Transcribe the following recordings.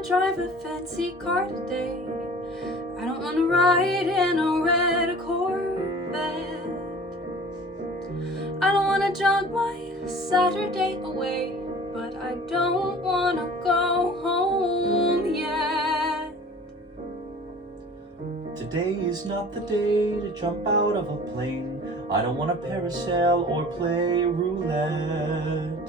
wanna drive a fancy car today. I don't wanna ride in a red Corvette. I don't wanna jog my Saturday away, but I don't wanna go home yet. Today is not the day to jump out of a plane. I don't want to parasail or play roulette.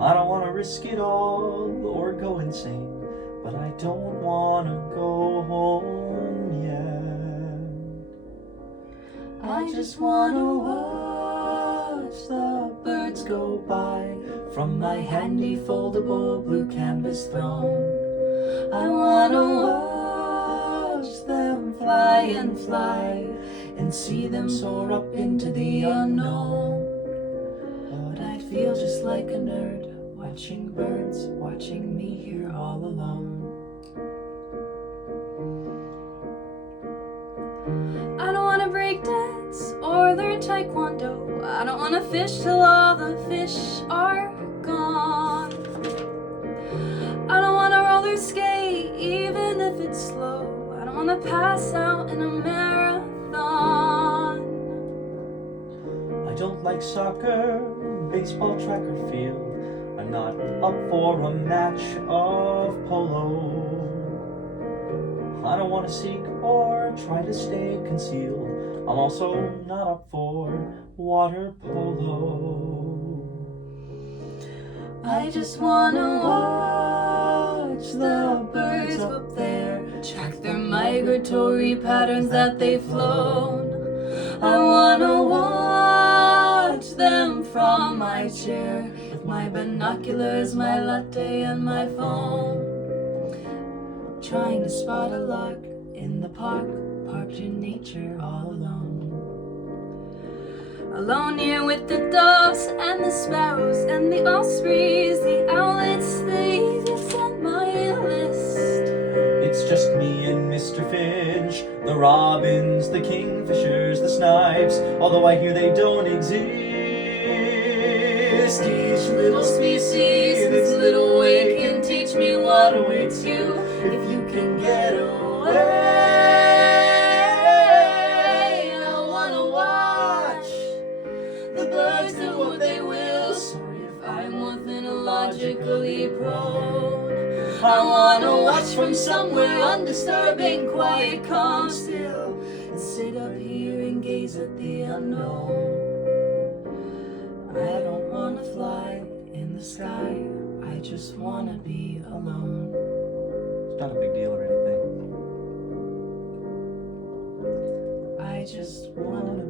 I don't want to risk it all or go insane, but I don't want to go home yet. I just want to watch the birds go by from my handy foldable blue canvas throne. I want to watch them fly and fly and see them soar up into the unknown. But I'd feel just like a nerd watching birds, watching me here all alone. I don't wanna break dance or learn taekwondo. I don't wanna fish till all the fish are gone. I don't wanna roller skate even if it's slow. I don't wanna pass out in a marathon. I don't like soccer, baseball, track or field. I'm not up for a match of polo. I don't want to seek or try to stay concealed. I'm also not up for water polo. I just wanna watch the birds up there, track their migratory patterns that they've flown. I wanna watch them from my chair with my binoculars, my latte and my phone, trying to spot a lark in the park, parked in nature all alone. Alone here with the doves and the sparrows and the ospreys, the owlets, the eaglets and my list. It's just me and Mr. Finch, the robins, the kingfishers, the snipes, although I hear they don't exist. Each little species in its little way can teach me what awaits you if you can get away. I wanna watch the birds do what they will. Sorry if I'm more logically prone. I wanna watch from somewhere undisturbing, quiet, calm, still, and sit up here and gaze at the unknown. I don't wanna fly in the sky, I just wanna be alone. It's not a big deal or anything. I just wanna